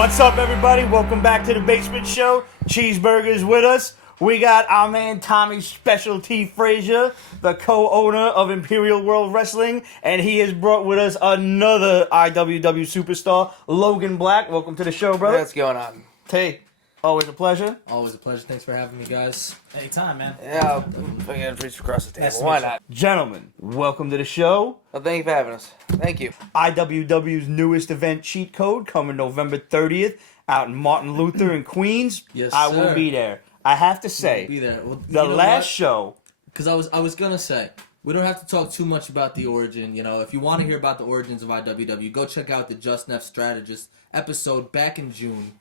What's up, everybody? Welcome back to the Basement Show. Cheeseburgers with us. We got our man Tommy Specialty Frazier, the co-owner of Imperial World Wrestling, and he has brought with us another IWW superstar, Logan Black. Welcome to the show, brother. What's going on? Hey, always a pleasure. Always a pleasure. Thanks for having me, guys. Anytime, man. Yeah, I'm going to reach across the table. Why not? Gentlemen, welcome to the show. Well, thank you for having us. Thank you. IWW's newest event, Cheat Code, coming November 30th out in Martin Luther in Queens. Yes, I will sir. be there. I have to say, Be there. Well, the last show... Because I was gonna say, we don't have to talk too much about the origin. You know, if you want to hear about the origins of IWW, go check out the Just Neff Strategist episode back in June.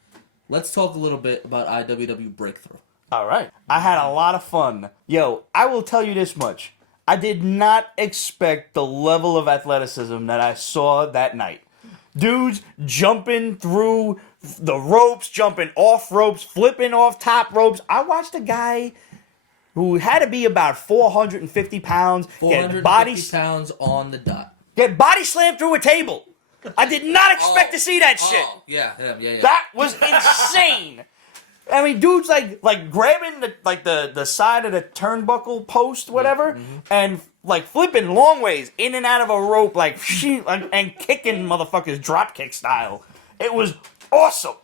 Let's talk a little bit about IWW Breakthrough. All right. I had a lot of fun. Yo, I will tell you this much. I did not expect the level of athleticism that I saw that night. Dudes jumping through the ropes, jumping off ropes, flipping off top ropes. I watched a guy who had to be about 450 pounds 450 pounds on the dot. get body slammed through a table. I did not expect to see that shit. Yeah. That was insane. I mean, dudes like grabbing the side of the turnbuckle post, whatever, and like flipping long ways in and out of a rope, and kicking motherfuckers drop kick style. It was awesome.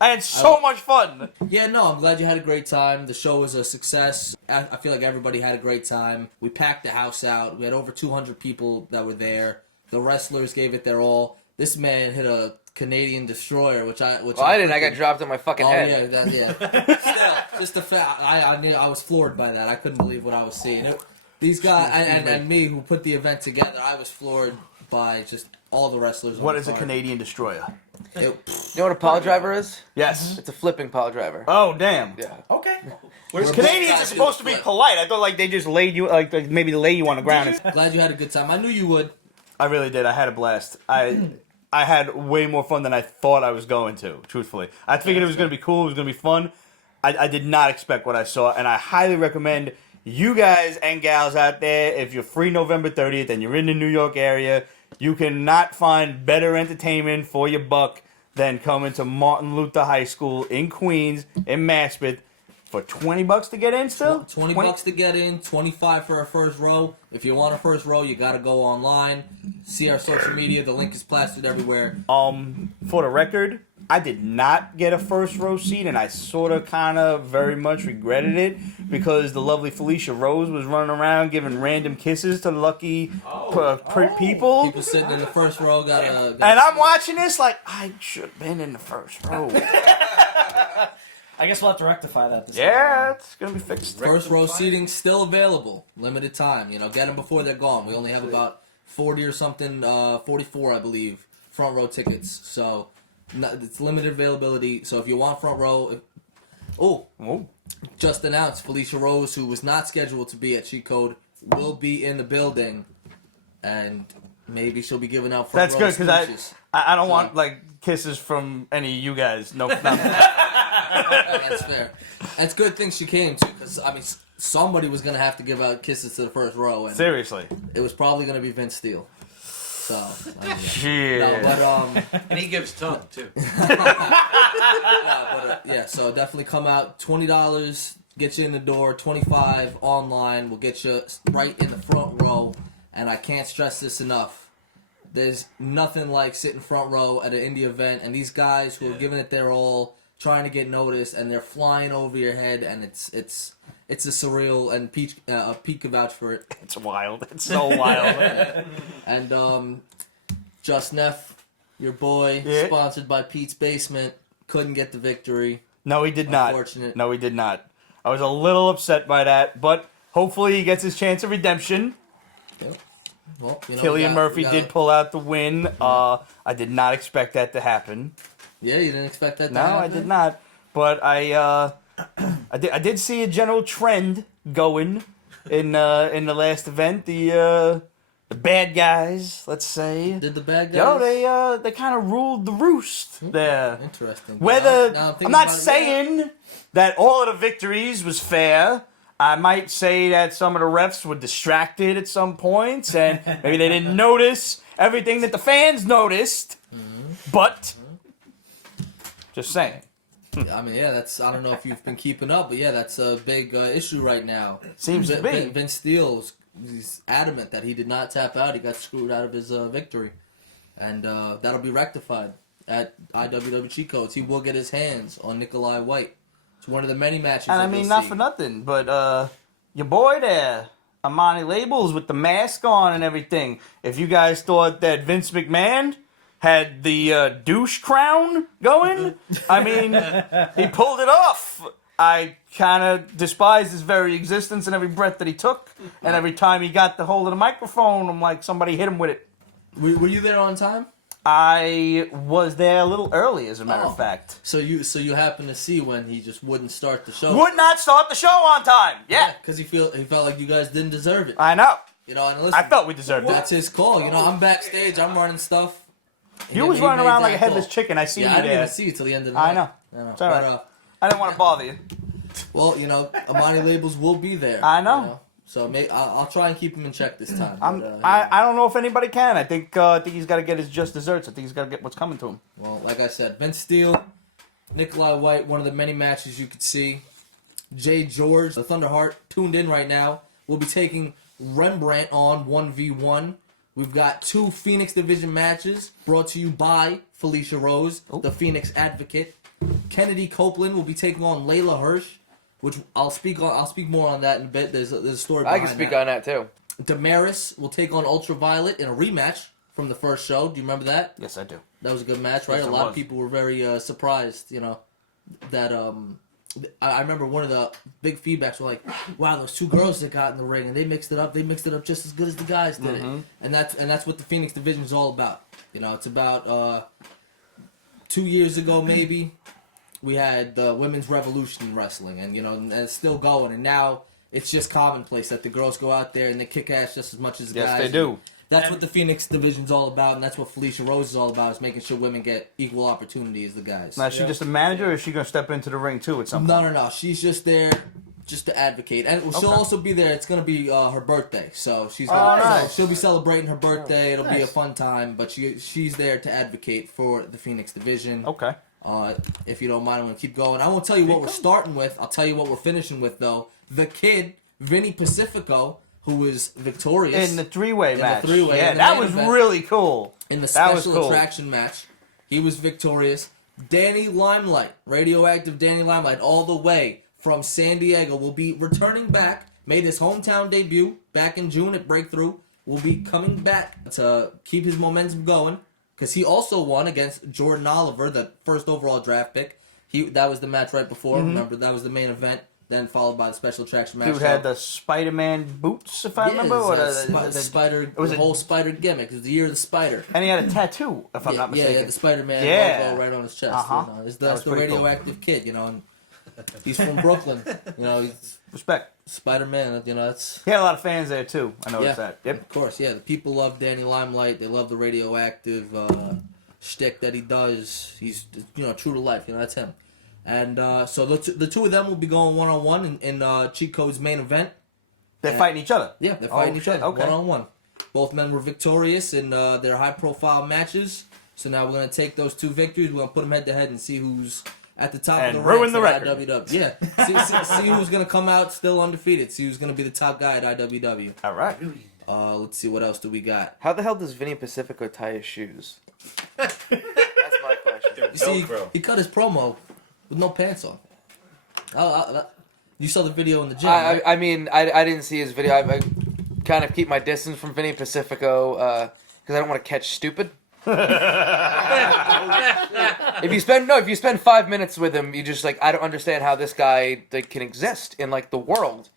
I had so much fun. Yeah, no, I'm glad you had a great time. The show was a success. I feel like everybody had a great time. We packed the house out. We had over 200 people that were there. The wrestlers gave it their all. This man hit a Canadian destroyer, which I didn't. I got dropped on my fucking head. Yeah. Still, just the fact I was floored by that. I couldn't believe what I was seeing. These guys and me who put the event together, I was floored by just all the wrestlers. What is a Canadian destroyer? You know what a pile driver is? Yes. It's a flipping pile driver. Oh, damn. Yeah. Okay. Canadians are supposed to be polite. I thought they just laid you maybe lay you on the ground. Glad you had a good time. I knew you would. I really did. I had a blast. I had way more fun than I thought I was going to, truthfully. I figured it was going to be cool. It was going to be fun. I did not expect what I saw, and I highly recommend you guys and gals out there, if you're free November 30th and you're in the New York area, you cannot find better entertainment for your buck than coming to Martin Luther High School in Queens, in Maspeth, for $20 to get in still? $20 to get in, $25 for a first row. If you want a first row, you gotta go online. See our social media. The link is plastered everywhere. For the record, I did not get a first row seat, and I sort of kind of very much regretted it because the lovely Felicia Rose was running around giving random kisses to lucky people. People sitting in the first row and I'm watching this like, I should have been in the first row. I guess we'll have to rectify that this Yeah, it's going to be fixed. First row seating still available. Limited time. You know, get them before they're gone. We only have about 40 or something, 44, I believe, front row tickets. So it's limited availability. So if you want front row... Just announced, Felicia Rose, who was not scheduled to be at Cheat Code, will be in the building. And maybe she'll be giving out front row That's good, because I don't want, kisses from any of you guys. No, nothing. That's fair. That's a good thing she came to, because, I mean, somebody was going to have to give out kisses to the first row. And seriously. It was probably going to be Vince Steele. So, shit. No, but, and he gives tongue, too. So definitely come out. $20 get you in the door. $25 online will get you right in the front row. And I can't stress this enough. There's nothing like sitting front row at an indie event, and these guys who are giving it their all, trying to get noticed, and they're flying over your head, and it's a surreal, and Pete can vouch for it. It's wild. It's so wild. And Just Neff, your boy, sponsored by Pete's Basement, couldn't get the victory. No, he did not. Unfortunate. No, he did not. I was a little upset by that, but hopefully he gets his chance of redemption. Yep. Well, Killian Murphy did pull out the win. I did not expect that to happen. Yeah, you didn't expect that to happen? happen? No, I did not. But I did see a general trend going in the last event. The bad guys, let's say. Did the bad guys? Yo, they kind of ruled the roost there. Interesting. I'm not saying that all of the victories was fair. I might say that some of the refs were distracted at some points, and maybe they didn't notice everything that the fans noticed. But Just saying. I mean, yeah, I don't know if you've been keeping up, but yeah, that's a big issue right now. Seems to be. Vince Steele's he's adamant that he did not tap out. He got screwed out of his victory. And that'll be rectified at IWW Cheat Codes. He will get his hands on Nikolai White. It's one of the many matches. And I mean, not for nothing, but your boy there, Amani Labels with the mask on and everything. If you guys thought that Vince McMahon had the douche crown going, I mean, he pulled it off. I kind of despise his very existence and every breath that he took. And every time he got the hold of the microphone, I'm like, somebody hit him with it. Were you there on time? I was there a little early, as a matter of fact. So you happened to see when he just wouldn't start the show. Would not start the show on time. Yeah. Because he felt like you guys didn't deserve it. I know. You know, and listen, I felt we deserved it. That's his call. You know, I'm backstage. I'm running stuff. You was running around like a headless chicken. I see you there. I didn't even see you till the end of the night. I know. It's all right. I didn't want to bother you. Well, you know, Amani Labels will be there. I know. You know? So I'll try and keep him in check this time. I don't know if anybody can. I think he's got to get his just desserts. I think he's got to get what's coming to him. Well, like I said, Vince Steele, Nikolai White, one of the many matches you could see. Jay George, the Thunderheart, tuned in right now. We'll be taking Rembrandt on 1v1. We've got 2 Phoenix Division matches brought to you by Felicia Rose, the Phoenix Advocate. Kennedy Copeland will be taking on Layla Hirsch, which I'll speak more on that in a bit. There's a story behind that. I can speak on that too. Damaris will take on Ultraviolet in a rematch from the first show. Do you remember that? Yes, I do. That was a good match, right? Yes, a lot of people were very surprised, you know, that I remember one of the big feedbacks were like, wow, those 2 girls that got in the ring and they mixed it up just as good as the guys did it. And that's what the Phoenix division is all about. You know, it's about 2 years ago maybe we had the Women's Revolution in wrestling, and you know, and it's still going, and now it's just commonplace that the girls go out there and they kick ass just as much as the guys. Yes, they do. That's what the Phoenix division's all about, and that's what Felicia Rose is all about, is making sure women get equal opportunity as the guys. Now, is she just a manager, or is she going to step into the ring, too, at some point? No. She's just there just to advocate. And she'll also be there. It's going to be her birthday, so she'll be celebrating her birthday. It'll be a fun time, but she's there to advocate for the Phoenix division. Okay. If you don't mind, I'm going to keep going. I won't tell you what we're starting with. I'll tell you what we're finishing with, though. The Kid, Vinny Pacifico, who was victorious in the 3-way match. Yeah, that was really cool. In the special attraction match, he was victorious. Danny Limelight, radioactive Danny Limelight, all the way from San Diego, will be returning back. Made his hometown debut back in June at Breakthrough. Will be coming back to keep his momentum going, because he also won against Jordan Oliver, the first overall draft pick. That was the match right before. Remember, that was the main event. Then followed by the special attraction match. Dude had the Spider-Man boots, if I remember. The whole spider gimmick. It was the year of the spider. And he had a tattoo, if I'm not mistaken. Yeah, the Spider-Man logo right on his chest. You know, that's the radioactive kid, you know. And he's from Brooklyn. You know, he's respect. Spider-Man, you know, that's... He had a lot of fans there, too. I noticed that. Yep. Of course, yeah. The people love Danny Limelight. They love the radioactive shtick that he does. He's, you know, true to life. You know, that's him. And so the 2 of them will be going one-on-one in Cheat Code's main event. They're fighting each other? Yeah, they're fighting each other, okay. one-on-one. Both men were victorious in their high-profile matches. So now we're going to take those 2 victories. We're going to put them head-to-head and see who's at the top of the ruin the ranks record. at IWW. Yeah, see who's going to come out still undefeated. See who's going to be the top guy at IWW. All right. Let's see, what else do we got? How the hell does Vinny Pacifico tie his shoes? That's my question. You see, he cut his promo with no pants on. You saw the video in the gym, right? I mean, I didn't see his video. I kind of keep my distance from Vinny Pacifico because I don't want to catch stupid. If you spend 5 minutes with him, you just like, I don't understand how this guy can exist in like the world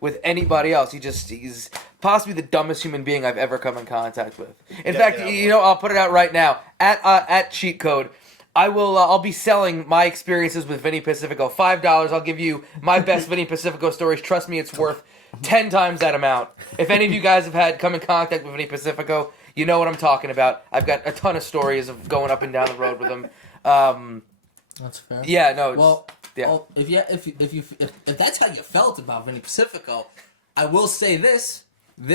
with anybody else. He's possibly the dumbest human being I've ever come in contact with. In fact, you know, I'll put it out right now at Cheat Code. I'll be selling my experiences with Vinny Pacifico. $5. I'll give you my best Vinny Pacifico stories. Trust me, it's worth 10 times that amount. If any of you guys have come in contact with Vinny Pacifico, you know what I'm talking about. I've got a ton of stories of going up and down the road with him. That's fair. Yeah, no. Well, if that's how you felt about Vinny Pacifico, I will say this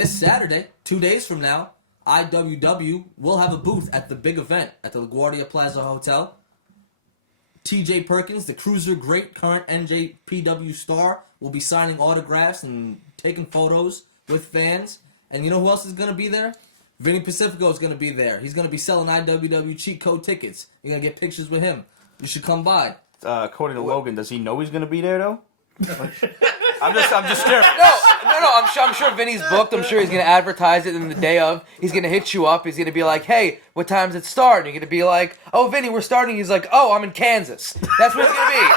Saturday, 2 days from now, IWW will have a booth at the big event at the LaGuardia Plaza Hotel. T.J. Perkins, the cruiser great, current NJPW star, will be signing autographs and taking photos with fans. And you know who else is going to be there? Vinny Pacifico is going to be there. He's going to be selling IWW cheat code tickets. You're going to get pictures with him. You should come by. According to Logan, does he know he's going to be there, though? I'm just scared. No. I'm sure Vinny's booked. I'm sure he's going to advertise it in the day of. He's going to hit you up. He's going to be like, hey, what time's it start? And you're going to be like, oh, Vinny, we're starting. He's like, oh, I'm in Kansas. That's what it's going to be.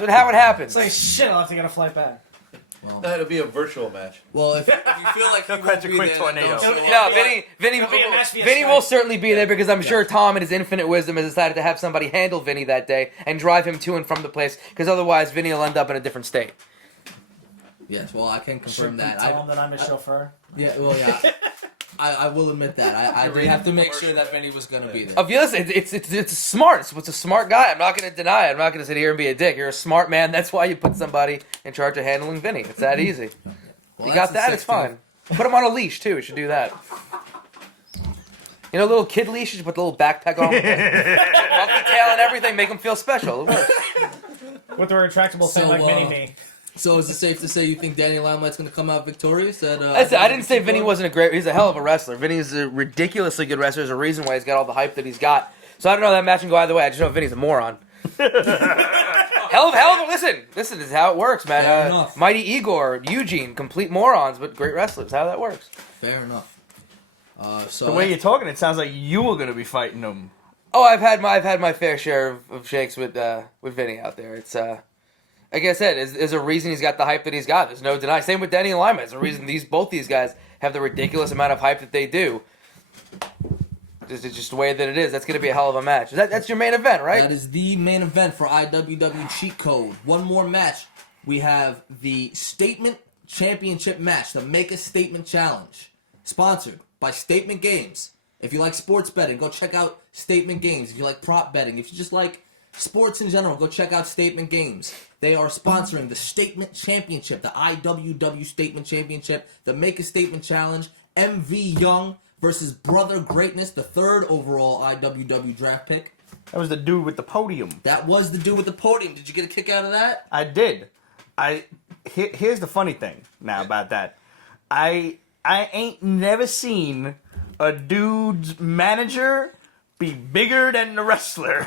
That's how it happens. It's like, shit, I'll have to get a flight back. Well, That'll be a virtual match. well, if you feel like you He'll won't catch a be quick there, tornado. then don't show No, up. Vinny will certainly be there because I'm sure Tom, in his infinite wisdom, has decided to have somebody handle Vinny that day and drive him to and from the place because otherwise Vinny will end up in a different state. Yes, well, I can confirm Should that. tell him that I'm his chauffeur. Yeah, well, yeah. I will admit that. I did have to make sure that Vinny was going to be there. Listen, it's smart. It's a smart guy. I'm not going to deny it. I'm not going to sit here and be a dick. You're a smart man. That's why you put somebody in charge of handling Vinny. It's that easy. Well, You that's got that? the It's fine. Put him on a leash, too. You should do that. You know, little kid leash, you should put the little backpack on. Monkey tail and everything. Make him feel special. It works. With the retractable thing like Mini-Me. So is it safe to say you think Danny Limelight's going to come out victorious? I didn't say Vinny wasn't a great... He's a hell of a wrestler. Vinny's a ridiculously good wrestler. There's a reason why he's got all the hype that he's got. So I don't know that match can go either way. I just know Vinny's a moron. hell of a... Listen, this is how it works, man. Fair enough. Mighty Igor, Eugene, complete morons, but great wrestlers. How that works. Fair enough. So The way you're talking, it sounds like you were going to be fighting him. Oh, I've had my fair share of shakes with Vinny out there. It's like I said, there's a reason he's got the hype that he's got. There's no deny. Same with Danny and Lima. There's a reason both these guys have the ridiculous amount of hype that they do. It's just the way that it is. That's going to be a hell of a match. That's your main event, right? that is the main event for IWW Cheat Code. One more match. We have the Statement Championship match, the Make a Statement Challenge, sponsored by Statement Games. If you like sports betting, go check out Statement Games. If you like prop betting, if you just like sports in general, go check out Statement Games. They are sponsoring the Statement Championship, the IWW Statement Championship, the Make a Statement Challenge, MV Young versus Brother Greatness, the third overall IWW draft pick. That was the dude with the podium. That was the dude with the podium. Did you get a kick out of that? I did. Here's the funny thing now about that. I ain't never seen a dude's manager be bigger than the wrestler.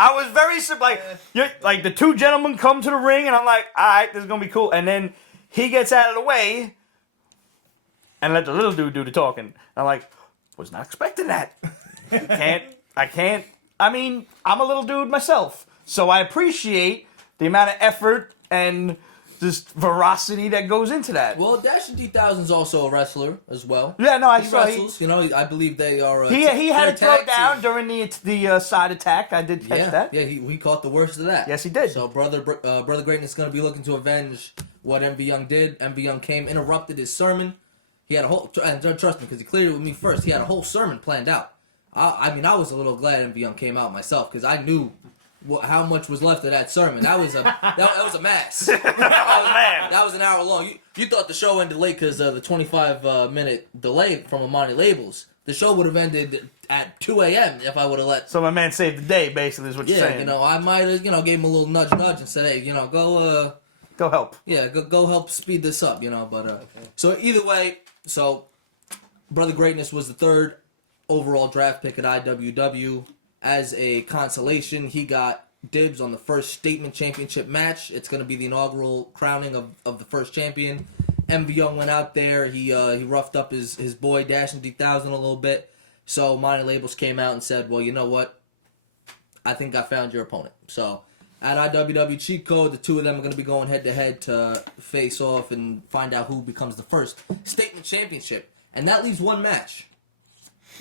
I was very like the two gentlemen come to the ring and I'm like, all right, this is gonna be cool. And then he gets out of the way and let the little dude do the talking. And I'm like, was not expecting that. I can't. I mean, I'm a little dude myself, so I appreciate the amount of effort and just veracity that goes into that. Well, Dash 3000 is also a wrestler as well. Yeah, no, I He saw wrestles. You know, I believe they are. he had a tag throw down team. during the side attack. I did catch that. Yeah, he caught the worst of that. Yes, he did. So Brother Greatness is going to be looking to avenge what MV Young did. MV Young came, interrupted his sermon. He had a whole, and trust me, because he cleared it with me first. He had a whole sermon planned out. I mean, I was a little glad MV Young came out myself because I knew how much was left of that sermon. That was a mass. That was an hour long. You thought the show ended late because of the 25-minute delay from Amani Labels. The show would have ended at 2 a.m. if I would have let. So my man saved the day, basically, is what you're saying. You know, I might have, gave him a little nudge and said, hey, go help. Yeah, go help speed this up, but so either way, so Brother Greatness was the third overall draft pick at IWW. As a consolation, he got dibs on the first Statement Championship match. It's going to be the inaugural crowning of the first champion. MV Young went out there. He roughed up his boy Dash and D1000 a little bit. So Money Labels came out and said, well, you know what? I think I found your opponent. So at IWW Cheat Code, the two of them are going to be going head-to-head to face off and find out who becomes the first Statement Championship. And that leaves one match.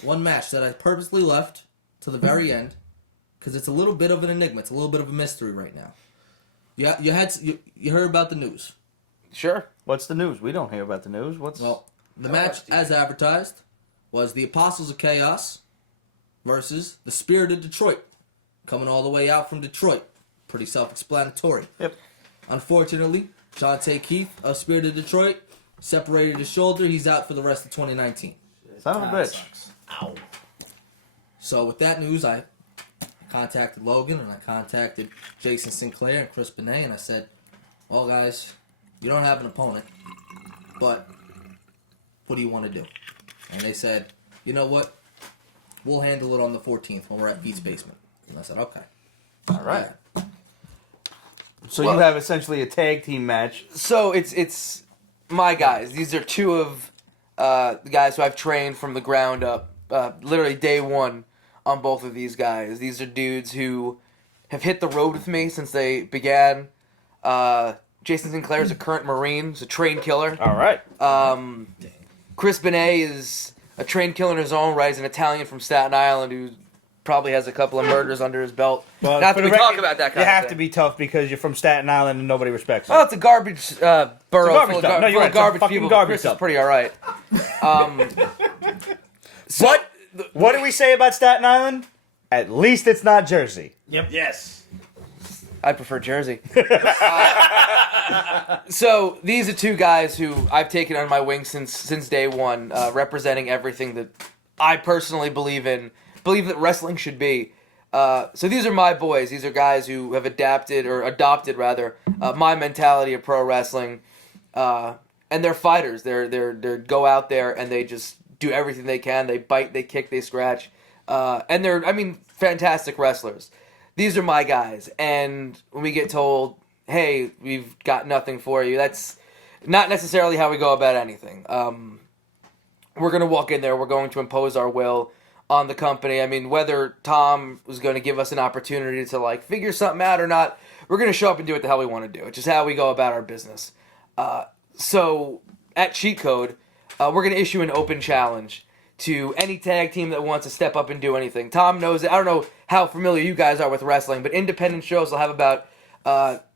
One match that I purposely left to the very end because it's a little bit of an enigma. It's a little bit of a mystery right now. You heard about the news. Sure. What's the news? We don't hear about the news. The match, as advertised, was the Apostles of Chaos versus the Spirit of Detroit, coming all the way out from Detroit. Pretty self-explanatory. Yep. Unfortunately, Jonte Keith of Spirit of Detroit separated his shoulder. He's out for the rest of 2019. Son of a bitch. Ow. So with that news, I contacted Logan and I contacted Jason Sinclair and Chris Benet, and I said, well, guys, you don't have an opponent, but what do you want to do? And they said, you know what? We'll handle it on the 14th when we're at Pete's basement. And I said, okay. All right. Yeah. So Well- you have essentially a tag team match. So it's my guys. These are two of the guys who I've trained from the ground up, literally day one on both of these guys. These are dudes who have hit the road with me since they began. Jason Sinclair is a current Marine. He's a trained killer. All right. Chris Benet is a trained killer in his own right. He's an Italian from Staten Island who probably has a couple of murders under his belt. Well, Not for that we the talk record, about that kind you of have thing. to be tough because you're from Staten Island and nobody respects you. Well, it's a garbage borough garbage full of, dump. No, you're full right. of It's a garbage fucking people. garbage Chris is dump. pretty all right. What do we say about Staten Island? At least it's not Jersey. Yep. Yes. I prefer Jersey. So these are two guys who I've taken under my wing since day one, representing everything that I personally believe that wrestling should be. So these are my boys. These are guys who have adopted my mentality of pro wrestling, and they're fighters. They're go out there and they just do everything they can. They bite, they kick, they scratch, and they're fantastic wrestlers. These are my guys, and when we get told, hey, we've got nothing for you, that's not necessarily how we go about anything. We're going to walk in there, we're going to impose our will on the company. Whether Tom was going to give us an opportunity to figure something out or not, we're going to show up and do what the hell we want to do. It's just how we go about our business. So at Cheat Code, we're going to issue an open challenge to any tag team that wants to step up and do anything. Tom knows it. I don't know how familiar you guys are with wrestling, but independent shows will have about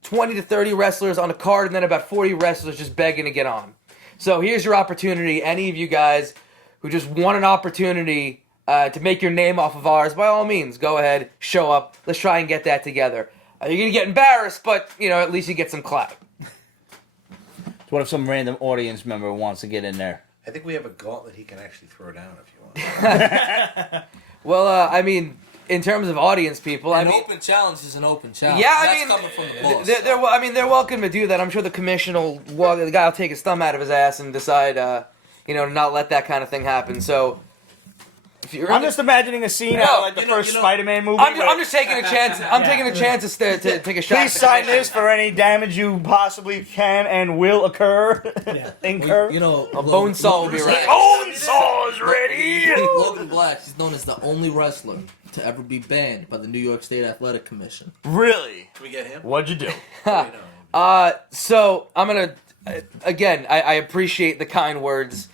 20 to 30 wrestlers on a card and then about 40 wrestlers just begging to get on. So here's your opportunity. Any of you guys who just want an opportunity to make your name off of ours, by all means, go ahead, show up. Let's try and get that together. You're going to get embarrassed, but, at least you get some clout. What if some random audience member wants to get in there? I think we have a gauntlet he can actually throw down if you want. Well, in terms of audience people, An open challenge is an open challenge. yeah, That's coming from the boss. they're welcome to do that. I'm sure the commission the guy will take his thumb out of his ass and decide, to not let that kind of thing happen. So, if you're I'm just imagining a scene No, out of, like the first Spider-Man movie. I'm just taking a chance. I'm taking a chance to take a shot. Please sign this for any damage you possibly can and will occur. Incur. A bone saw will be ready. Bone saw's ready. Logan Black, he's known as the only wrestler to ever be banned by the New York State Athletic Commission. Really? Can we get him? What'd you do? So I'm gonna again. I appreciate the kind words.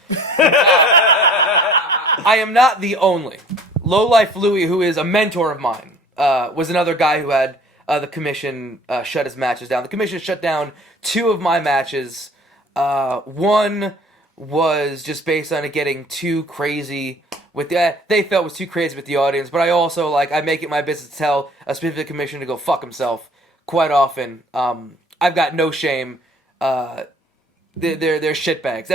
I am not the only. Lowlife Louie, who is a mentor of mine, was another guy who had the commission shut his matches down. The commission shut down 2 of my matches. One was just based on it getting too crazy with they felt was too crazy with the audience. But I also I make it my business to tell a specific commission to go fuck himself quite often. I've got no shame. They're shitbags.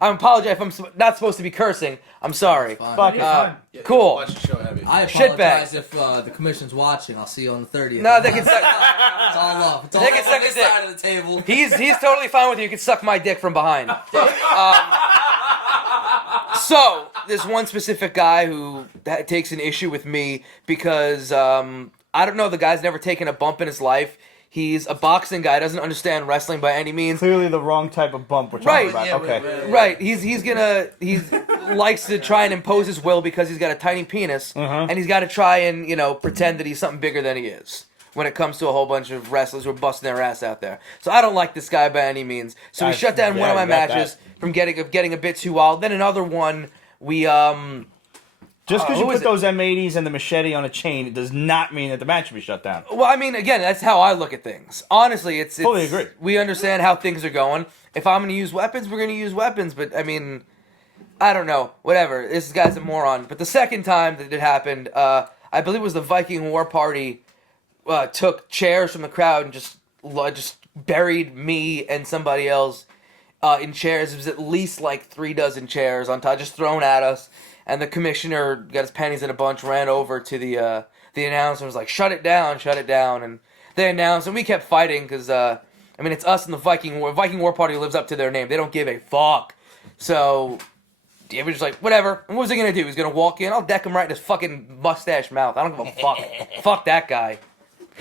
I apologize if I'm not supposed to be cursing. I'm sorry. Fuck it. Yeah, Cool. Watch the show heavy. I Shitbag. apologize if the commission's watching. I'll see you on the 30th. No, they can suck. It's all love. It's all They love can on suck this a dick. side of the table. He's totally fine with you. You can suck my dick from behind. So there's one specific guy who takes an issue with me because I don't know. The guy's never taken a bump in his life. He's a boxing guy. Doesn't understand wrestling by any means. Clearly the wrong type of bump we're Right. talking about. Okay. Right. He likes to try and impose his will because he's got a tiny penis, and he's got to try and pretend that he's something bigger than he is when it comes to a whole bunch of wrestlers who are busting their ass out there. So I don't like this guy by any means. So we shut down one of my matches from getting a bit too wild. Then another one we Just because you who put is it? those M80s and the machete on a chain, it does not mean that the match should be shut down. Well, again, that's how I look at things. Honestly, it's Fully agree. We understand how things are going. If I'm going to use weapons, we're going to use weapons. But I don't know. Whatever. This guy's a moron. But the second time that it happened, I believe it was the Viking War Party took chairs from the crowd and just buried me and somebody else in chairs. It was at least 3 dozen chairs on top, just thrown at us. And the commissioner got his panties in a bunch, ran over to the the announcer was like, shut it down, and they announced, and we kept fighting because it's us and the Viking War Party lives up to their name. They don't give a fuck. So he was just like, whatever. And what was he gonna do? He's gonna walk in. I'll deck him right in his fucking mustache mouth. I don't give a fuck. Fuck that guy.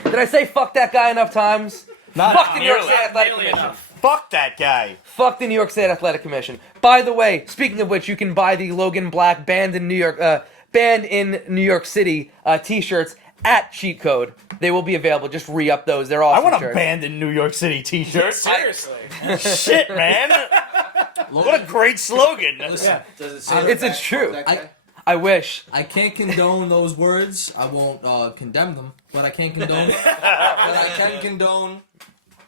Did I say fuck that guy enough times? Fuck the New York State Athletic Commission. Fuck that guy. Fuck the New York State Athletic Commission. By the way, speaking of which, you can buy the Logan Black banned in New York City t-shirts at Cheat Code. They will be available. Just re-up those. They're awesome. I want a shirts. band in New York City t-shirt. Seriously. Shit, man. What a great slogan. Listen, Does it say It's true. that guy? I wish. I can't condone those words. I won't condemn them, but I can't condone. But I can condone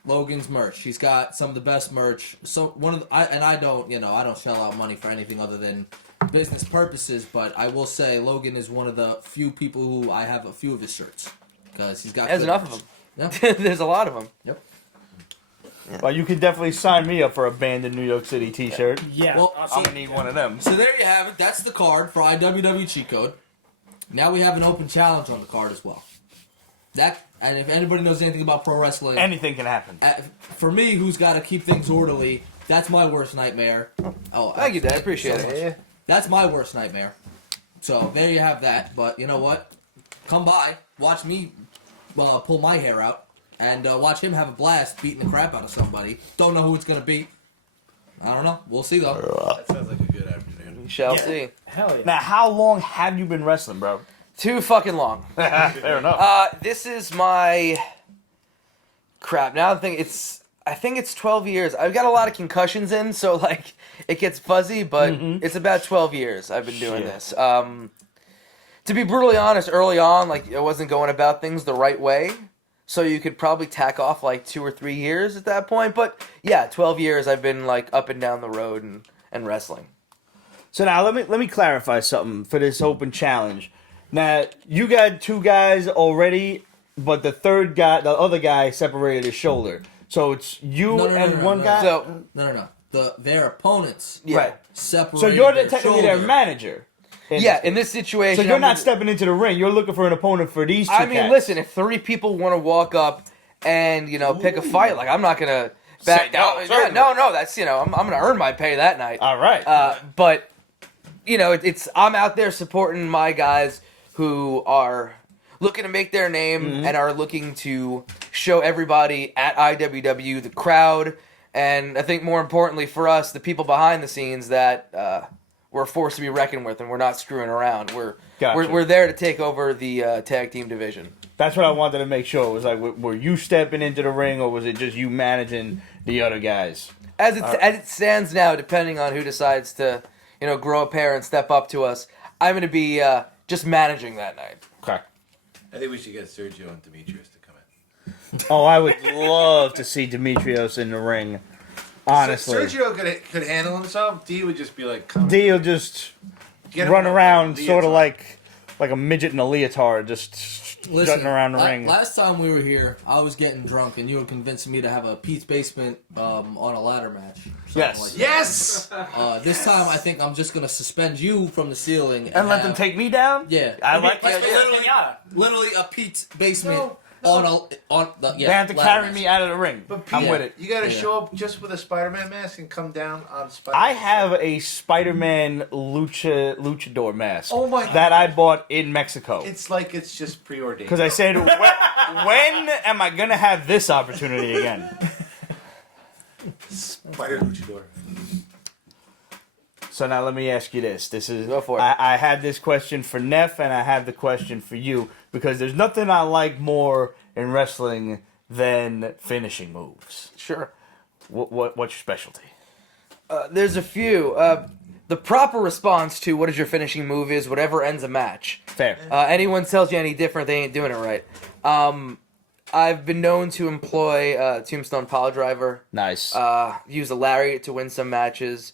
Logan's merch. He's got some of the best merch. So I don't shell out money for anything other than business purposes. But I will say Logan is one of the few people who I have a few of his shirts because he's got. There's good enough merch. of them. There's a lot of them. Yep. Well, you can definitely sign me up for a band in New York City t-shirt. Yeah. Well, I'm gonna need one of them. So there you have it. That's the card for IWW Cheat Code. Now we have an open challenge on the card as well. And if anybody knows anything about pro wrestling, Anything can happen. for me, who's got to keep things orderly, that's my worst nightmare. Oh, Thank you, Dad. so Appreciate much. it. That's my worst nightmare. So there you have that. But you know what? Come by, watch me pull my hair out, and watch him have a blast beating the crap out of somebody. Don't know who it's gonna be. I don't know. We'll see though. That sounds like a good afternoon. We shall see. Hell yeah. Now, how long have you been wrestling, bro? Too fucking long. Fair enough. This is my crap. Now I think it's 12 years. I've got a lot of concussions in, so like it gets fuzzy, but it's about 12 years I've been doing Shit. this. To be brutally honest, early on, like I wasn't going about things the right way. So you could probably tack off like 2 or 3 years at that point. But yeah, 12 years I've been like up and down the road and wrestling. So now let me clarify something for this open challenge. Now you got 2 guys already, but the other guy separated his shoulder. So it's you and one guy. So No. Their opponents Right. separated. So you're their technically their shoulder. manager. in this situation, So you're I'm not gonna- stepping into the ring. You're looking for an opponent for these 2 I mean, cats. listen, if 3 people want to walk up and, pick a fight, like, I'm not going to back Say no, down. certainly. No, that's, I'm going to earn my pay that night. All right. But, I'm out there supporting my guys who are looking to make their name and are looking to show everybody at IWW, the crowd, and I think more importantly for us, the people behind the scenes that we're forced to be reckoned with and we're not screwing around. Gotcha. We're there to take over the tag team division. That's what I wanted to make sure. It was like, were you stepping into the ring, or was it just you managing the other guys? As it stands now, depending on who decides to, grow a pair and step up to us, I'm going to be just managing that night. Okay. I think we should get Sergio and Demetrius to come in. Oh, I would love to see Demetrios in the ring. Honestly, Sergio could handle himself. D would just be like, come D will just get him run on around, the sort of leotard. like a midget in a leotard, just jutting around the ring. Last time we were here, I was getting drunk, and you were convincing me to have a Pete's Basement on a ladder match. Yes. Like Yes! that. This time, I think I'm just gonna suspend you from the ceiling And let them take me down. Yeah, I like the Let's idea. literally, yeah. literally a Pete's Basement on the They have to ladder carry match. me out of the ring. But I'm Pete, with it. You gotta Yeah. show up just with a Spider-Man mask and come down on Spider-Man. I have a Spider-Man luchador mask. Oh my- That I bought in Mexico. It's like it's just preordained. Because I said, when am I gonna have this opportunity again? Spider Luchador. So now let me ask you this. Go for it. I had this question for Neff, and I have the question for you, because there's nothing I like more in wrestling than finishing moves. Sure. What's your specialty? There's a few. The proper response to what is your finishing move is whatever ends a match. Fair. Anyone tells you any different, they ain't doing it right. I've been known to employ Tombstone Pile Driver. Nice. Use a lariat to win some matches.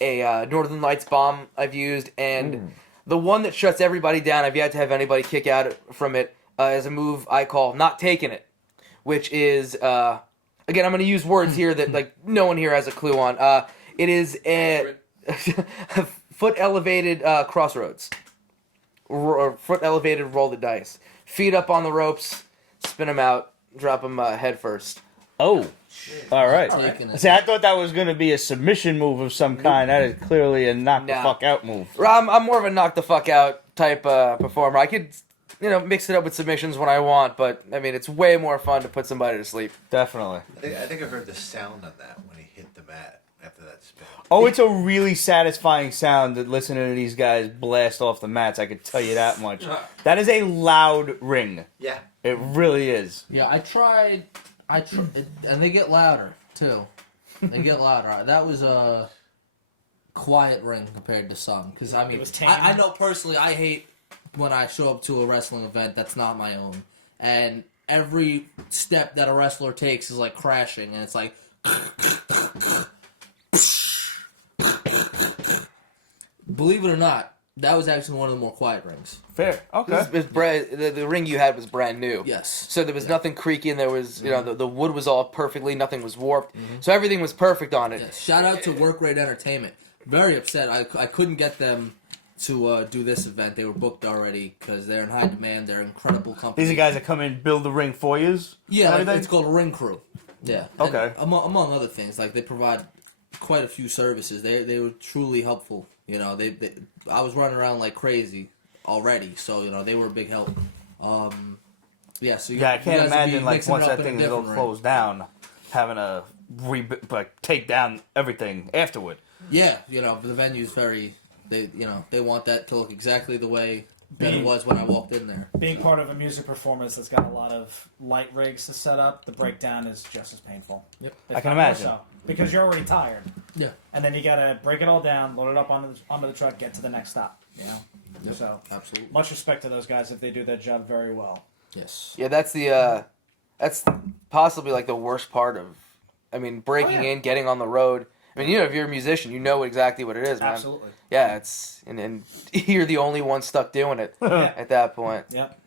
A Northern Lights bomb I've used, and the one that shuts everybody down, I've yet to have anybody kick out from it, is a move I call not taking it, which is again, I'm going to use words here that like no one here has a clue on. It is a foot elevated crossroads, foot elevated, roll the dice. Feet up on the ropes, spin them out, drop them head first. Oh, all right. Taking it. See, I thought that was going to be a submission move of some kind. That is clearly a knock the Nah. fuck out move. I'm more of a knock the fuck out type performer. I could, mix it up with submissions when I want, but I mean, it's way more fun to put somebody to sleep. Definitely. I think I heard the sound on that when he hit the mat after that spin. Oh, it's a really satisfying sound that listening to these guys blast off the mats. I could tell you that much. That is a loud ring. Yeah. It really is. Yeah, I tried, and they get louder too. They get louder. That was a quiet ring compared to some. Because I mean, It was tame. I know personally, I hate when I show up to a wrestling event that's not my own, and every step that a wrestler takes is like crashing, and it's like. Believe it or not, that was actually one of the more quiet rings. Fair. Okay. The ring you had was brand new. Yes. So there was nothing creaky, and there was, the wood was all perfectly, nothing was warped. So everything was perfect on it. Yes. Shout out to Work Rate Entertainment. Very upset. I couldn't get them to do this event. They were booked already because they're in high demand. They're an incredible company. These are guys that come in, build the ring for you. Yeah, everything? it's called a ring crew. Yeah. And Okay. among other things, like they provide quite a few services. They were truly helpful. I was running around like crazy already, so they were a big help. Yeah, so Yeah, I can't imagine like once that thing will will close down, having to take down everything afterward. Yeah, the venue's very. They want that to look exactly the way that it was when I walked in there. Being part of a music performance that's got a lot of light rigs to set up, the breakdown is just as painful. Yep. If I can not more imagine. so, because you're already tired. Yeah. And then you gotta break it all down, load it up onto the truck, get to the next stop. Yep. So Absolutely. much respect to those guys if they do their job very well. Yes. Yeah, that's possibly like the worst part of, breaking in, getting on the road. I mean, if you're a musician, you know exactly what it is, man. Absolutely. Yeah, it's and you're the only one stuck doing it at that point. Yep.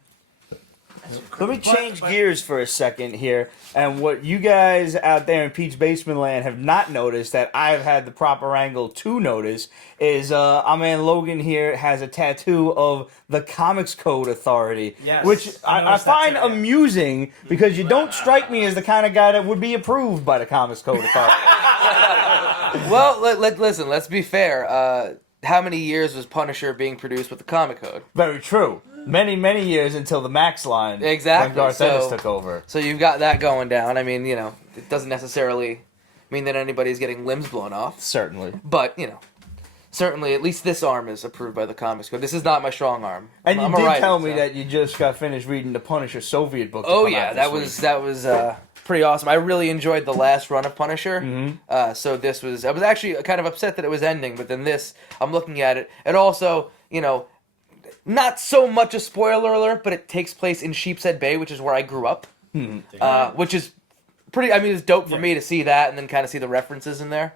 Let me change gears for a second here. And what you guys out there in Pete's Basement Land have not noticed that I've had the proper angle to notice is our man Logan here has a tattoo of the Comics Code Authority. Yes, Which I I noticed that find too, yeah. amusing because you don't strike me as the kind of guy that would be approved by the Comics Code Authority. Well, listen, let's be fair. How many years was Punisher being produced with the Comic Code? Very true. Many, many years until the Max line. Exactly, When Garth so- Ennis took over. So you've got that going down. I mean, it doesn't necessarily mean that anybody's getting limbs blown off. Certainly. But, certainly at least this arm is approved by the Comics Code. This is not my strong arm. And I'm you a did writer, tell me so- that you just got finished reading the Punisher Soviet book. to Oh come yeah, out that this was week. pretty awesome. I really enjoyed the last run of Punisher. Mm-hmm. So this was. I was actually kind of upset that it was ending, but then this, I'm looking at it. It also, not so much a spoiler alert, but it takes place in Sheepshead Bay, which is where I grew up. Which is pretty. I mean, it's dope for me to see that and then kind of see the references in there.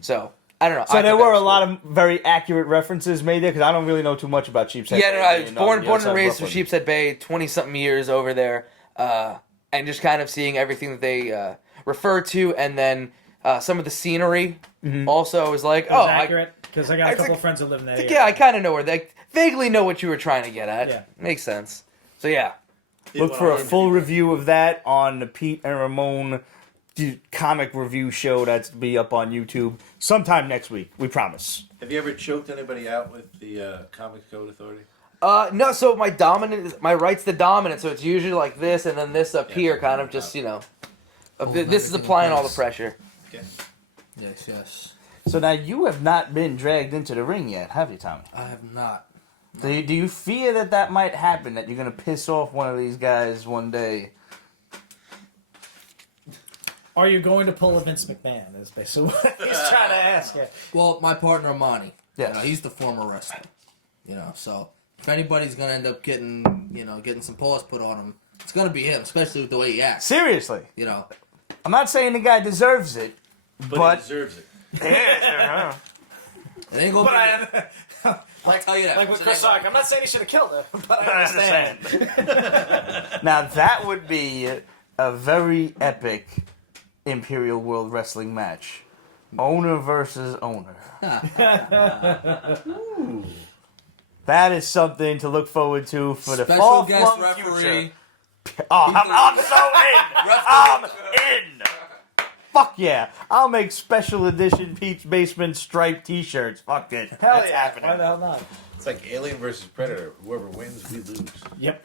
So I don't know. So I there think that were a was lot cool. of very accurate references made there because I don't really know too much about Sheepshead. Yeah, no, I was being born on the and outside of raised in Brooklyn. Sheepshead Bay, 20-something years over there, and just kind of seeing everything that they refer to, and then some of the scenery also is like, It was oh, accurate because I got a it's couple like- friends who live in that yeah, I kind of know where they vaguely know what you were trying to get at. Yeah. Makes sense. So yeah, Look for a full review of that on the Pete and Ramon comic review show that's be up on YouTube sometime next week. We promise. Have you ever choked anybody out with the Comics Code Authority? no. So my right's the dominant, so it's usually like this, and then this up here, kind of just this is everything applying in all the place. pressure. Okay. Yes. So now you have not been dragged into the ring yet, have you, Tommy? I have not. Do you fear that might happen, that you're going to piss off one of these guys one day? Are you going to pull a Vince McMahon? Is basically what he's trying to ask you. Well, my partner Monty. Yes. He's the former wrestler. So if anybody's gonna end up getting some paws put on him, it's gonna be him, especially with the way he acts. Seriously. It I'm not saying the guy deserves it, But he deserves it. ain't gonna be. Like, tell you that. like with Chris Rock, I'm not saying he should have killed him, but I understand. Now that would be a very epic Imperial World Wrestling match. Owner versus owner. That is something to look forward to for the Special far guest flung referee. future. Oh, I'm so in. I'm in. Fuck yeah. I'll make special edition Peach Basement striped t-shirts. Fuck it. Hell That's yeah. happening. Why the hell not? It's like Alien versus Predator. Whoever wins, we lose. Yep.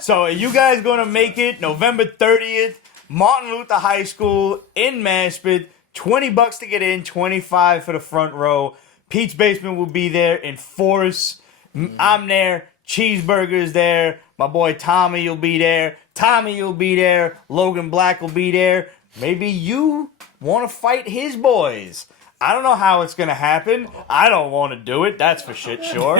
So are you guys going to make it November 30th, Martin Luther High School in Maspeth? $20 to get in, $25 for the front row. Pete's Basement will be there in force. I'm there. Cheeseburger's there. My boy Tommy will be there. Tommy will be there. Logan Black will be there. Maybe you want to fight his boys. I don't know how it's going to happen. I don't want to do it. That's for shit sure.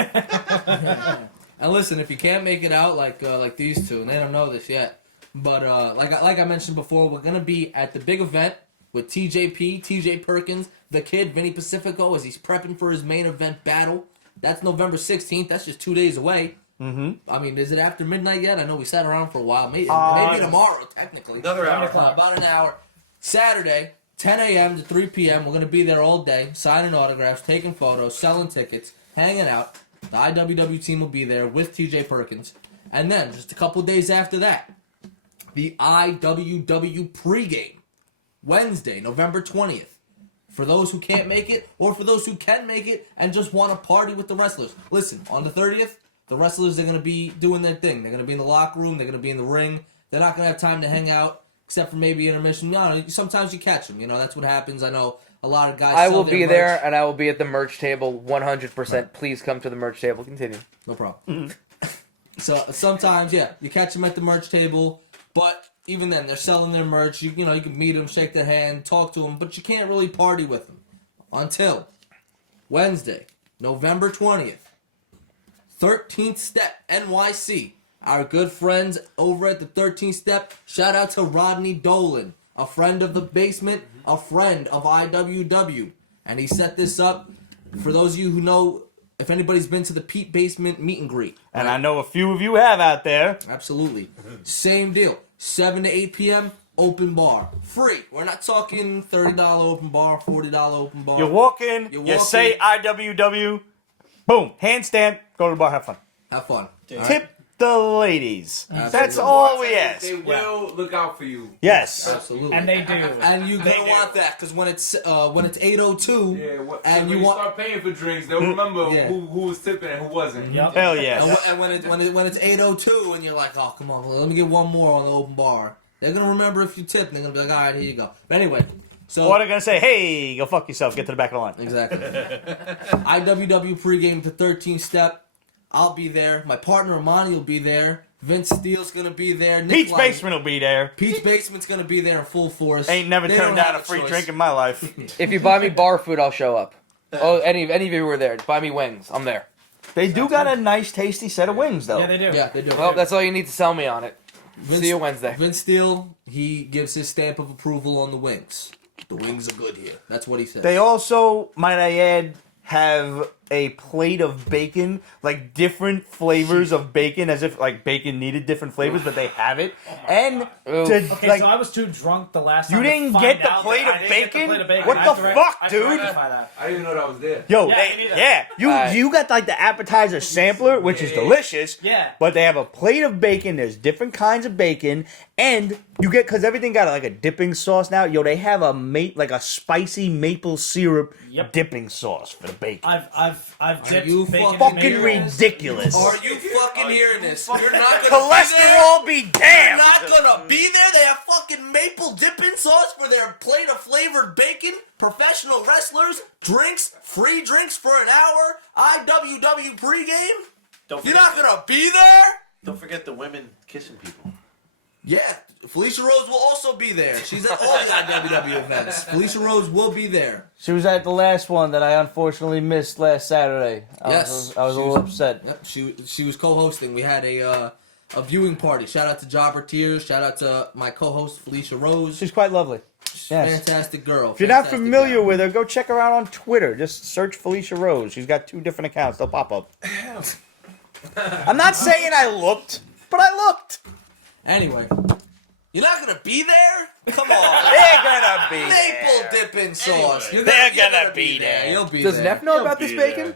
And listen, if you can't make it out like these two, and they don't know this yet, but like I mentioned before, we're gonna be at the big event with TJP, TJ Perkins, the kid, Vinny Pacifico, as he's prepping for his main event battle. That's November 16th. That's just 2 days away. Mm-hmm. I mean, is it after midnight yet? I know we sat around for a while. Maybe tomorrow, technically. Another hour. About an hour. Saturday, 10 a.m. to 3 p.m. We're going to be there all day, signing autographs, taking photos, selling tickets, hanging out. The IWW team will be there with TJ Perkins. And then, just a couple days after that, the IWW pregame. Wednesday, November 20th. For those who can't make it, or for those who can make it and just want to party with the wrestlers. Listen, on the 30th, the wrestlers are going to be doing their thing. They're going to be in the locker room. They're going to be in the ring. They're not going to have time to hang out, except for maybe intermission. No, sometimes you catch them. You know, that's what happens. I know a lot of guys I sell will their be merch. there, and I will be at the merch table 100%. Please come to the merch table. Continue. No problem. So sometimes, yeah, you catch them at the merch table, but even then, they're selling their merch. You can meet them, shake their hand, talk to them, but you can't really party with them until Wednesday, November 20th. 13th Step NYC. Our good friends over at the 13th Step. Shout out to Rodney Dolan, a friend of the basement, a friend of IWW. And he set this up for those of you who know, if anybody's been to the Pete Basement meet and greet. And I know a few of you have out there. Absolutely. Same deal. 7 to 8 p.m., open bar. Free. We're not talking $30 open bar, $40 open bar. You walk in, you say IWW, boom, handstand, go to the bar, have fun. Have fun. Tip the ladies. That's Absolutely. all we ask. They will look out for you. Yes. Absolutely. And they do. And you're going to want that, because when it's 8:02, Yeah, and when you want... start paying for drinks, they'll remember Yeah. who was tipping and who wasn't. Yep. Hell yes. And when it's 8:02 and you're like, oh, come on, let me get one more on the open bar. They're going to remember if you tip, and they're going to be like, all right, here you go. But anyway, so... Or they're going to say, hey, go fuck yourself, get to the back of the line. Exactly. IWW pregame to 13th Step. I'll be there. My partner, Amani, will be there. Vince Steele's going to be there. Nick Pete's Lyman- Basement will be there. Pete's Basement's going to be there in full force. Ain't never They turned don't down have a free choice. drink in my life. If you buy me bar food, I'll show up. Oh, any of you who are there, buy me wings. I'm there. They do got a nice, tasty set of wings, though. Yeah, they do. Yeah, they do. Well, that's all you need to sell me on it. See you Wednesday. Vince Steele, he gives his stamp of approval on the wings. The wings are good here. That's what he says. They also, might I add, have a plate of bacon, like different flavors of bacon, as if like bacon needed different flavors, but they have it. And to, Okay, like, so I was too drunk the last you time. to didn't find get the out plate that of I didn't get the bacon? plate of bacon. What I have the to fuck, I have to dude? rectify that. I didn't even know that was there. yo, Yeah, me neither. you got like the appetizer sampler, which is delicious. Yeah. But they have a plate of bacon. There's different kinds of bacon, and you get, because everything got like a dipping sauce now. Yo, they have like a spicy maple syrup dipping sauce for the bacon. I've dipped you bacon in Fucking mayo. ridiculous. Are you fucking hearing this? You're not gonna be there. Cholesterol be You're damned. not gonna be there. They have fucking maple dipping sauce for their plate of flavored bacon. Professional wrestlers, drinks, free drinks for an hour. IWW pregame. You're not gonna be there. Don't forget the women kissing people. Yeah, Felicia Rose will also be there. She's at all the IWW events. Felicia Rose will be there. She was at the last one that I unfortunately missed last Saturday. I Yes. was a little upset. Yep, she was co-hosting. We had a viewing party. Shout out to Jobber Tears. Shout out to my co-host Felicia Rose. She's quite lovely. Yes. Fantastic girl. If you're not familiar with her, go check her out on Twitter. Just search Felicia Rose. She's got 2 different accounts. They'll pop up. I'm not saying I looked, but I looked. Anyway, you're not gonna be there? Come on. They're gonna be Maple there. dipping sauce. You're They're you're gonna be there. You'll be Does there. Neff know about He'll this be bacon?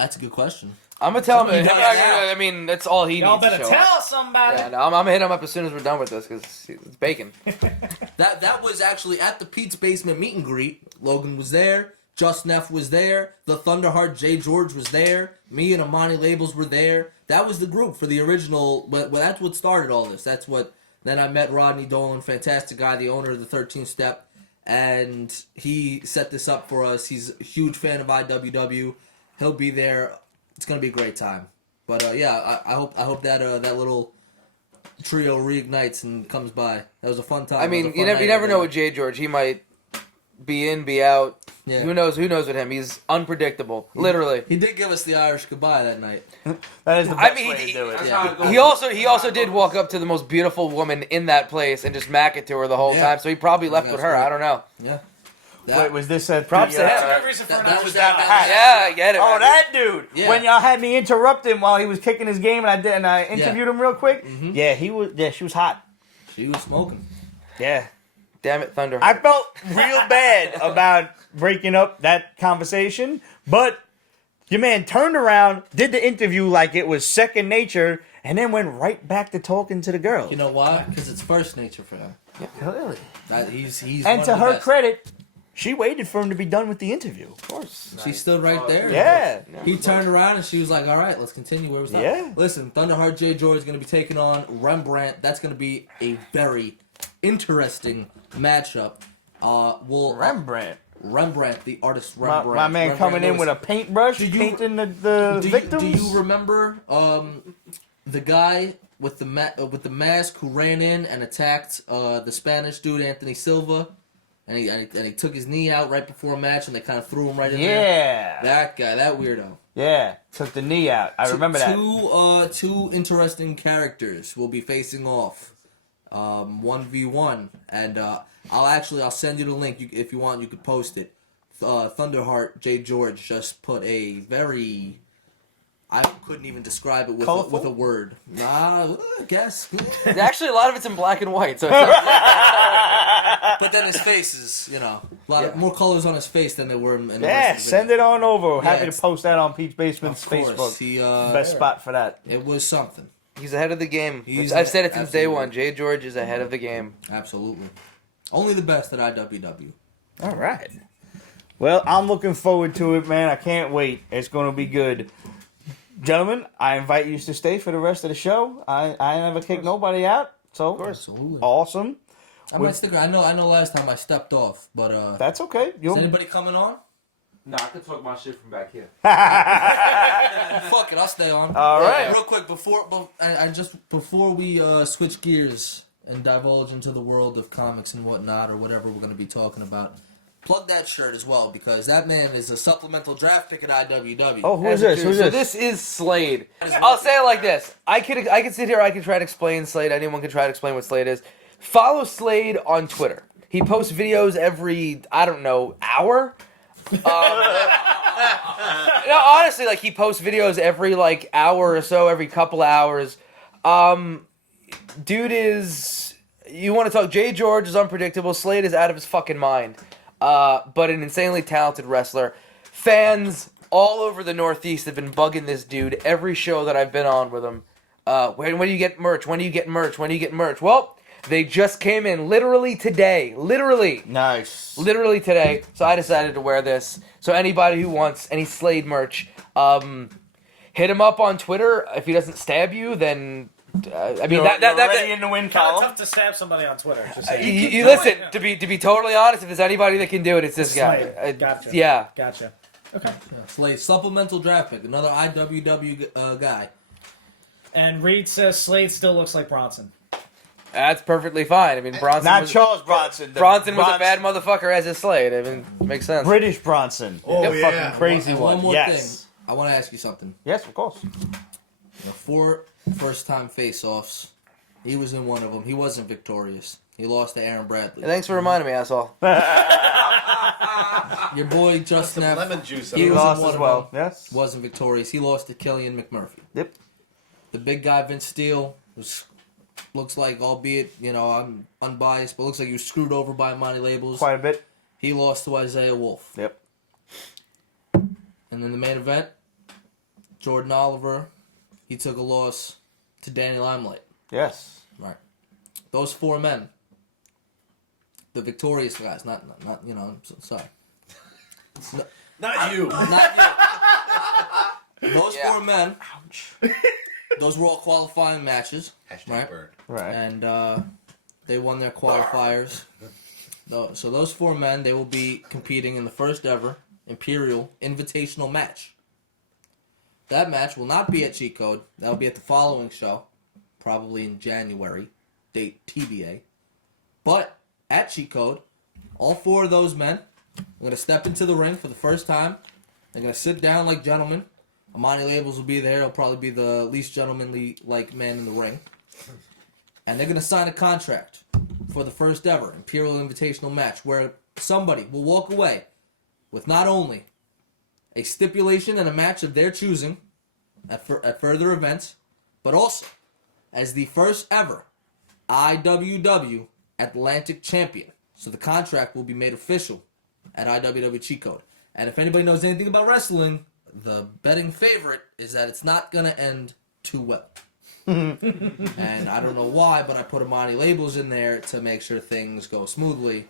That's a good question. I'm gonna tell him. Somebody buy it I mean, that's all he Y'all needs to better show tell up. somebody. Yeah, no, I'm gonna hit him up as soon as we're done with this because it's bacon. That was actually at the Pete's Basement meet and greet. Logan was there. Just Neff was there. The Thunderheart Jay George was there. Me and Amani Labels were there. That was the group for the original. But that's what started all this. That's what. Then I met Rodney Dolan, fantastic guy, the owner of the 13th Step, and he set this up for us. He's a huge fan of IWW. He'll be there. It's gonna be a great time. But yeah, I hope that that little trio reignites and comes by. That was a fun time. I mean, you never know with Jay George. He might be in, be out. Yeah. Who knows? Who knows with him? He's unpredictable, literally. He did give us the Irish goodbye that night. That is the I best mean, way to do it. That's Yeah. how it goes. He also did walk up to the most beautiful woman in that place and just mack it to her the whole Yeah. time. So he probably left That's with her. great. I don't know. Yeah. Wait, was this at Props the, to him. Good reason for an that Irish was goodbye. that- Yeah, I get it. Oh, man. that dude! Yeah. When y'all had me interrupt him while he was kicking his game, and I interviewed him real quick. Mhm. Yeah, he was. Yeah, she was hot. She was smoking. Yeah, Damn it, Thunder. I felt real bad about breaking up that conversation, but your man turned around, did the interview like it was second nature, and then went right back to talking to the girl. You know why? Because it's first nature for him. Clearly. He's And one to of the her best. credit, she waited for him to be done with the interview. Of course. She stood right there. Yeah. He turned around and she was like, all right, let's continue. Where was that? Yeah. Listen, Thunderheart Jay George is going to be taking on Rembrandt. That's going to be a very interesting matchup. Rembrandt, the artist Rembrandt. My man Rembrandt coming in Lewis. with a paintbrush, Do you- painting the victims. Do you remember the guy with the mask who ran in and attacked the Spanish dude Anthony Silva, and he took his knee out right before a match, and they kind of threw him right in there. Yeah. That guy, that weirdo. Yeah. Took the knee out. I remember that. Two interesting characters will be facing off, 1v1, and I'll send you the link. If you want, you could post it. Thunderheart Jay George just put a very, I couldn't even describe it with a word. Nah, I guess. Actually, a lot of it's in black and white. So it's But then his face is, a lot of more colors on his face than there were in the Yeah, rest of the send video. it on over. Happy it's- to post that on Pete's Basement's Of course, Facebook. he, Best spot for that. it was something. he's ahead of the game. He's I've said it since day absolutely. one. Jay George is ahead of the game. Absolutely. Only the best at IWW. All right. Well, I'm looking forward to it, man. I can't wait. It's going to be good. Gentlemen, I invite you to stay for the rest of the show. I never kick nobody out. So, Absolutely. awesome. I might stick around. I know last time I stepped off, but That's okay. is You'll anybody coming on? Nah, I can talk my shit from back here. Fuck it, I'll stay on. All right. Real quick, before we switch gears and divulge into the world of comics and whatnot, or whatever we're going to be talking about, plug that shirt as well, because that man is a supplemental draft pick at IWW. Oh, who is this? Who's So this? this is Slade. I'll say it like this. I could sit here. I could try to explain Slade. Anyone can try to explain what Slade is. Follow Slade on Twitter. He posts videos every, I don't know, hour. No, honestly, like he posts videos every hour or so, every couple hours. Dude is, you want to talk? Jay George is unpredictable. Slade is out of his fucking mind. But an insanely talented wrestler. Fans all over the Northeast have been bugging this dude every show that I've been on with him. When do you get merch? When do you get merch? When do you get merch? Well, they just came in literally today. Literally today. So I decided to wear this. So anybody who wants any Slade merch, hit him up on Twitter. If he doesn't stab you, then I mean You're already in the win Kind of column. tough to stab somebody on Twitter. Just you listen. To be totally honest, if there's anybody that can do it, it's this guy. Slade. Gotcha. Yeah. Gotcha. Okay. Slade, supplemental draft pick, another IWW guy. And Reed says Slade still looks like Bronson. That's perfectly fine. I mean, Bronson. Not was, Charles Bronson. Bronson was a bad motherfucker as a Slade. I mean, makes sense. British Bronson. Oh, The yeah. fucking crazy And one. one more Yes. thing. I want to ask you something. Yes, of course. The 4 first-time face-offs, he was in one of them. He wasn't victorious. He lost to Aaron Bradley. Hey, thanks for reminding me, asshole. Your boy Justin Some F. lemon juice. He He was in lost one as of well. them. Yes. Wasn't victorious. He lost to Killian McMurphy. Yep. The big guy Vince Steele looks like, albeit I'm unbiased, but looks like he was screwed over by Monty Labels. Quite a bit. He lost to Isaiah Wolf. Yep. And then the main event, Jordan Oliver, he took a loss to Danny Limelight. Yes. Right. Those 4 men, the victorious guys, not you know, I'm so sorry. Not you. Not you. Those Yeah. 4 men, Ouch. those were all qualifying matches, Hashtag right? bird. Right. And they won their qualifiers. So those 4 men, they will be competing in the first ever Imperial Invitational match. That match will not be at Cheat Code. That will be at the following show, probably in January, date TBA. But at Cheat Code, all 4 of those men are going to step into the ring for the first time. They're going to sit down like gentlemen. Amani Labels will be there. He'll probably be the least gentlemanly like man in the ring. And they're going to sign a contract for the first ever Imperial Invitational match where somebody will walk away with not only a stipulation and a match of their choosing at further events, but also as the first ever IWW Atlantic Champion. So the contract will be made official at IWW Cheat Code. And if anybody knows anything about wrestling, the betting favorite is that it's not going to end too well. And I don't know why, but I put Amani Labels in there to make sure things go smoothly.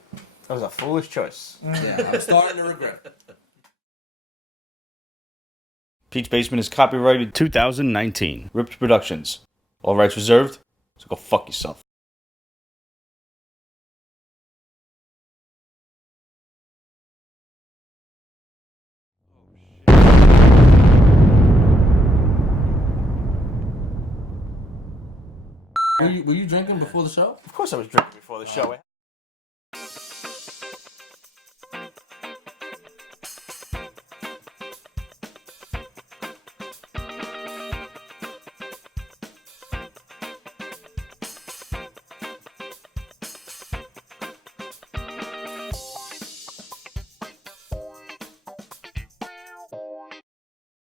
That was a foolish choice. Yeah, I'm starting to regret it. Pete's Basement is copyrighted 2019. Ripped Productions. All rights reserved. So go fuck yourself. Were you drinking before the show? Of course I was drinking before the show.